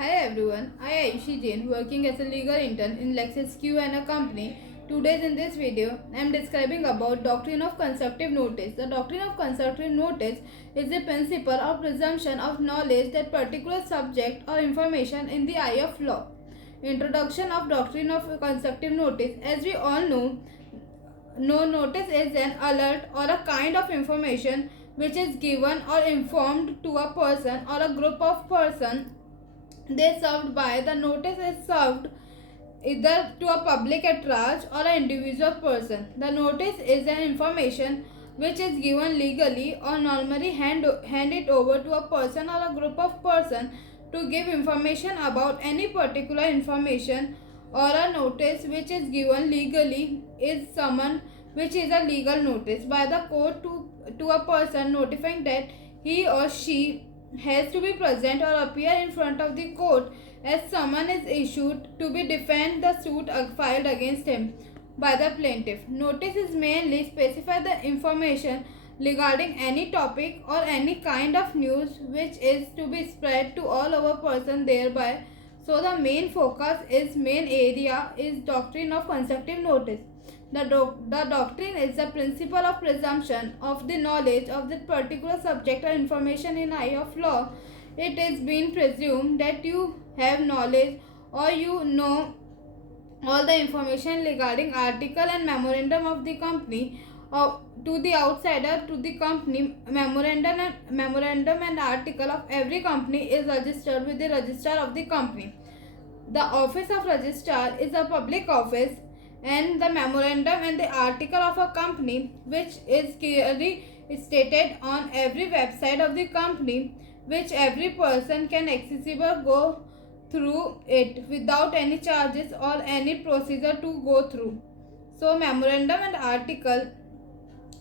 Hi everyone, I am Ayushi Jain working as a legal intern in Lexis Q and a company. Today in this video, I am describing about doctrine of constructive notice. The doctrine of constructive notice is the principle or presumption of knowledge that particular subject or information in the eye of law. Introduction of doctrine of constructive notice. As we all know, no notice is an alert or a kind of information which is given or informed to a person or a group of person they served by. The notice is served either to a public at large or an individual person. The notice is an information which is given legally or normally hand it over to a person or a group of person to give information about any particular information, or a notice which is given legally is summoned, which is a legal notice by the court to a person notifying that he or she has to be present or appear in front of the court as summon is issued to be defend the suit filed against him by the plaintiff. Notice is mainly specify the information regarding any topic or any kind of news which is to be spread to all our person thereby. So the main focus is main area is doctrine of constructive notice. The doctrine is the principle of presumption of the knowledge of that particular subject or information in eye of law. It is being presumed that you have knowledge or you know all the information regarding article and memorandum of the company. To the outsider to the company, memorandum and article of every company is registered with the registrar of the company. The office of registrar is a public office, and the memorandum and the article of a company which is clearly stated on every website of the company, which every person can accessible go through it without any charges or any procedure to go through. So memorandum and article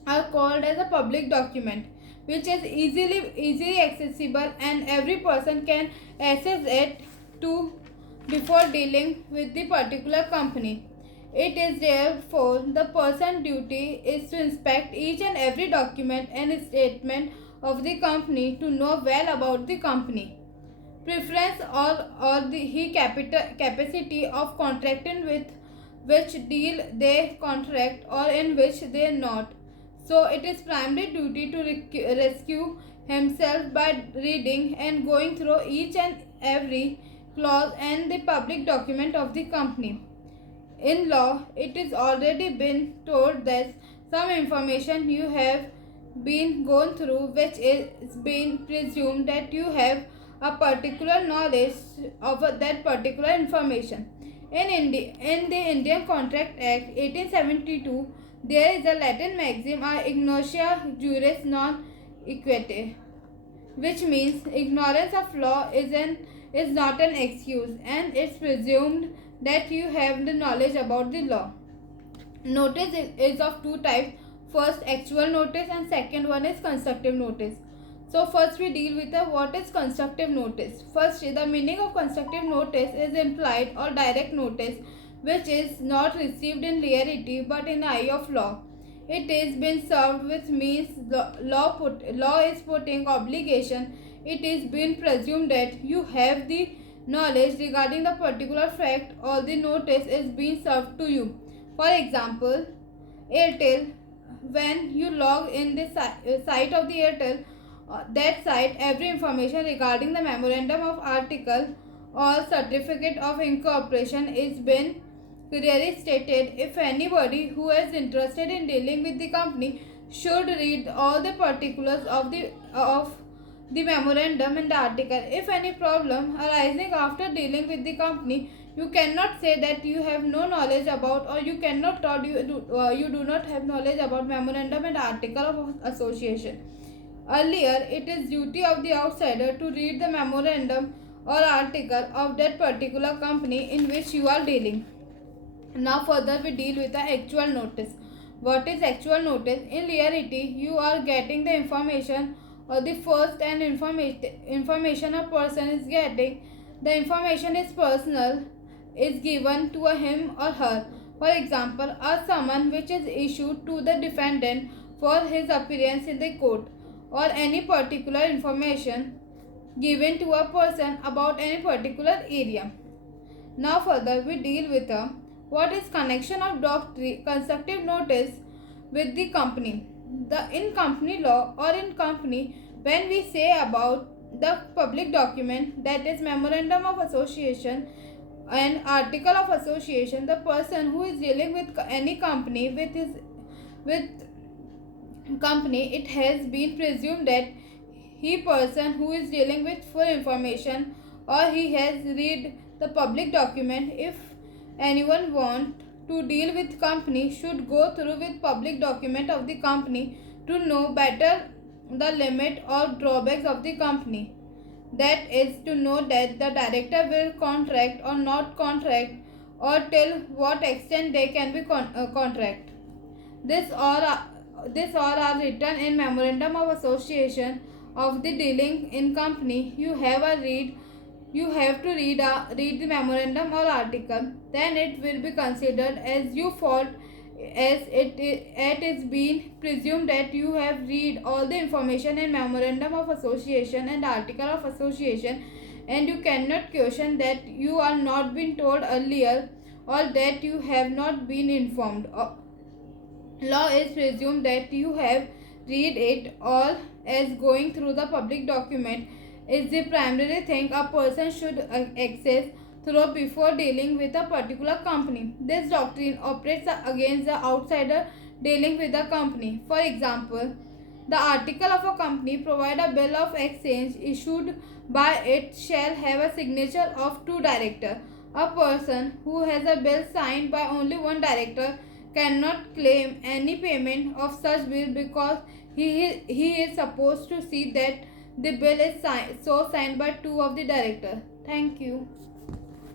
are called as a public document which is easily accessible and every person can access it to before dealing with the particular company. It is therefore the person's duty is to inspect each and every document and statement of the company to know well about the company. Preference or the he capital capacity of contracting with which deal they contract or in which they not. So it is primary duty to rescue himself by reading and going through each and every clause and the public document of the company. In law, it is already been told that some information you have been gone through which is being presumed that you have a particular knowledge of that particular information. In the Indian Contract Act 1872, there is a Latin maxim, ignotia juris non equite, which means ignorance of law is not an excuse, and it's presumed that you have the knowledge about the law. Notice is of two types. First, actual notice, and second one is constructive notice. So first we deal with what is constructive notice. First, the meaning of constructive notice is implied or direct notice which is not received in reality but in eye of law. It is been served with means law is putting obligation. It is been presumed that you have the knowledge regarding the particular fact or the notice is being served to you. For example, Airtel, when you log in the site of the Airtel, that site every information regarding the memorandum of article or certificate of incorporation is been clearly stated. If anybody who is interested in dealing with the company should read all the particulars of the memorandum and the article. If any problem arising after dealing with the company, you cannot say that you have no knowledge about, or you cannot thought you do not have knowledge about memorandum and article of association. Earlier, it is duty of the outsider to read the memorandum or article of that particular company in which you are dealing. Now further we deal with the actual notice. What is actual notice? In reality, you are getting the information or the first and information a person is getting. The information is personal, is given to him or her. For example, a summons which is issued to the defendant for his appearance in the court, or any particular information given to a person about any particular area. Now further we deal with what is connection of constructive notice with the company. In company law or in company, when we say about the public document, that is memorandum of association and article of association, the person who is dealing with any company with company, it has been presumed that he person who is dealing with full information or he has read the public document. If anyone want to deal with company, should go through with public document of the company to know better the limit or drawbacks of the company. That is to know that the director will contract or not contract, or till what extent they can be contract. This all are written in memorandum of association of the dealing in company. You have to read the memorandum or article, then it will be considered as you fault, as it is been presumed that you have read all the information in memorandum of association and article of association, and you cannot question that you are not been told earlier or that you have not been informed. Law is presumed that you have read it all, as going through the public document is the primary thing a person should access through before dealing with a particular company. This doctrine operates against the outsider dealing with the company. For example, the article of a company provide a bill of exchange issued by it shall have a signature of two directors. A person who has a bill signed by only one director cannot claim any payment of such bill, because he is supposed to see that the bill is signed by two of the directors. Thank you.